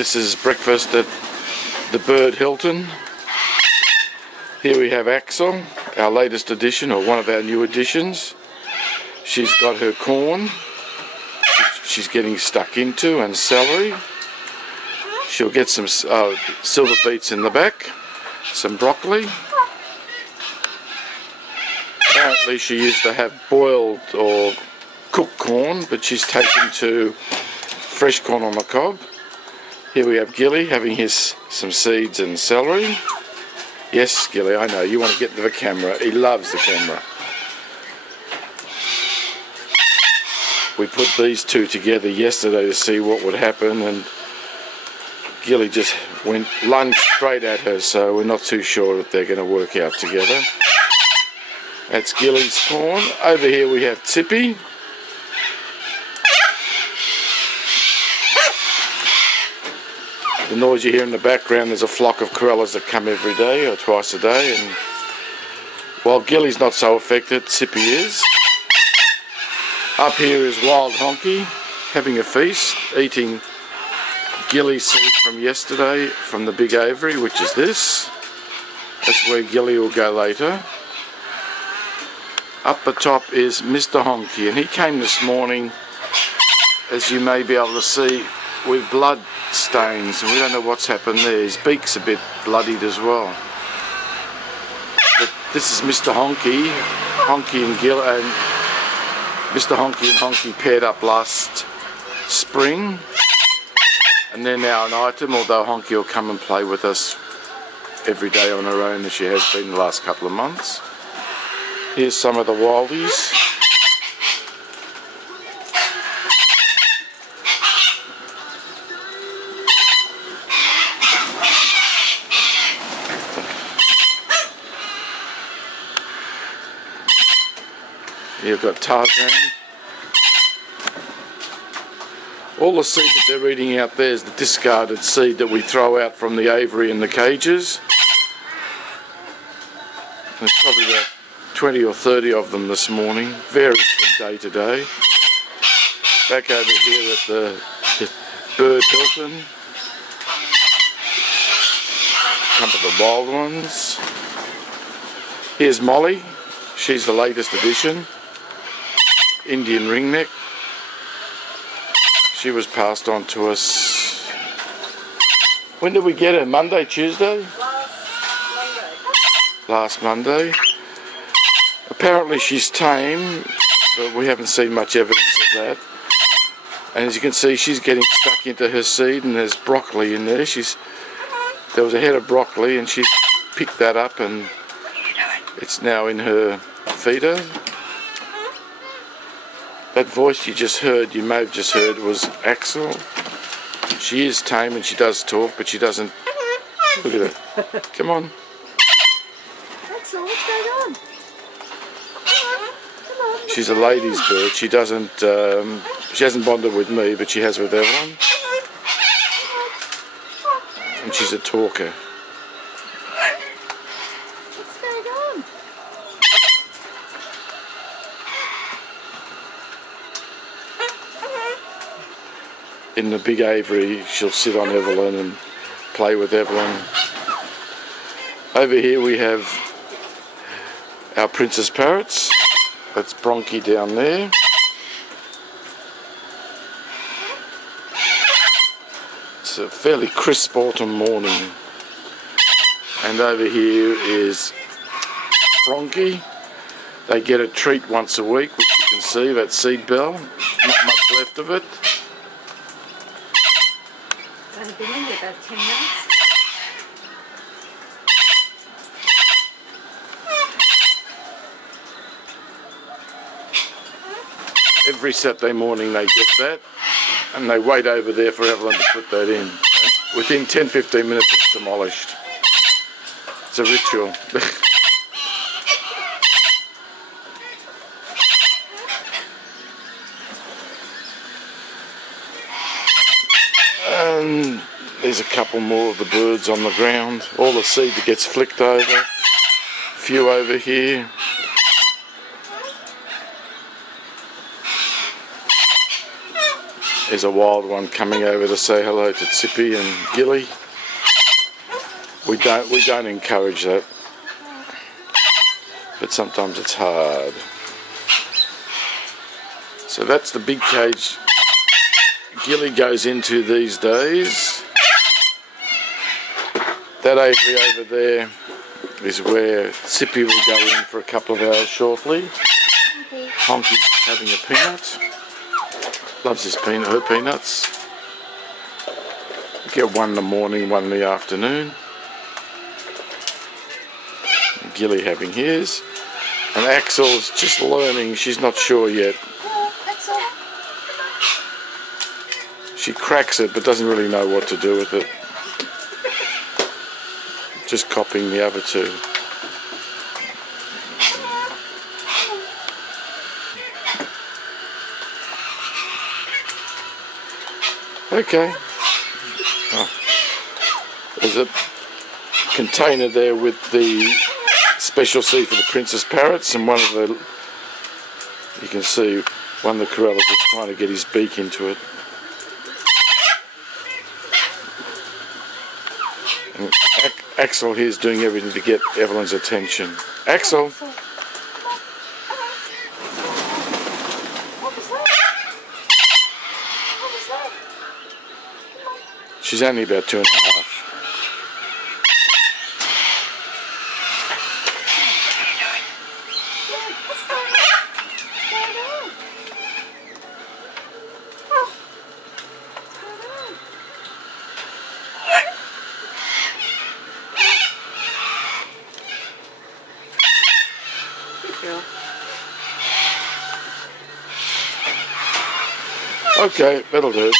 This is breakfast at the bird Hilton. Here we have Axel, our latest addition, or one of our new additions. She's got her corn, she's getting stuck into, and celery. She'll get some silver beets in the back, some broccoli. Apparently she used to have boiled or cooked corn, but she's taken to fresh corn on the cob. Here we have Gilly having some seeds and celery. Yes, Gilly, I know, you want to get to the camera. He loves the camera. We put these two together yesterday to see what would happen, and Gilly just lunged straight at her, so we're not too sure that they're going to work out together. That's Gilly's corn. Over here we have Tippy. The noise you hear in the background, there's a flock of corellas that come every day or twice a day, and while Gilly's not so affected, Tippy is. Up here is Wild Honky having a feast, eating Gilly's seed from yesterday from the big aviary, which is this. That's where Gilly will go later. Up the top is Mr. Honky, and he came this morning, as you may be able to see, with blood stains, and we don't know what's happened there. His beak's a bit bloodied as well. But this is Mr. Honky. Honky and Gil and Mr. Honky and Honky paired up last spring, and they're now an item, although Honky will come and play with us every day on her own, as she has been the last couple of months. Here's some of the wildies. You've got Tarzan. All the seed that they're eating out there is the discarded seed that we throw out from the aviary in the cages. There's probably about 20 or 30 of them this morning. Varies from day to day. Back over here at the bird Hilton. Come to the wild ones. Here's Molly. She's the latest addition. Indian ringneck. She was passed on to us. When did we get her? Monday, Tuesday? Last Monday. Apparently she's tame, but we haven't seen much evidence of that. And as you can see, she's getting stuck into her seed, and there's broccoli in there. There was a head of broccoli, and she picked that up, and it's now in her feeder. That voice you just heard, you may have just heard, was Axel. She is tame and she does talk, but she doesn't. Look at her. Come on. Axel, what's going on? Come on. She's a ladies' bird. She doesn't. She hasn't bonded with me, but she has with everyone. And she's a talker. What's going on? In the big aviary, she'll sit on Evelyn and play with Evelyn. Over here we have our princess parrots. That's Bronchi down there. It's a fairly crisp autumn morning. And over here is Bronchi. They get a treat once a week, which you can see, that seed bell. Not much left of it. I've been in here about 10 minutes. Every Saturday morning they get that, and they wait over there for Evelyn to put that in. And within 10-15 minutes it's demolished. It's a ritual. And there's a couple more of the birds on the ground. All the seed that gets flicked over. A few over here. There's a wild one coming over to say hello to Tippy and Gilly. We don't encourage that, but sometimes it's hard. So that's the big cage Gilly goes into these days. That aviary over there is where Sippy will go in for a couple of hours shortly. Honky's having a peanut. Loves his her peanuts. Get one in the morning, one in the afternoon. And Gilly having his. And Axel's just learning, she's not sure yet. She cracks it but doesn't really know what to do with it. Just copying the other two. Okay. Oh. There's a container there with the special seed for the princess parrots, and one of the, you can see one of the corellas is trying to get his beak into it. And Axel here is doing everything to get Evelyn's attention. Axel! She's only about 2.5. Okay, that'll do.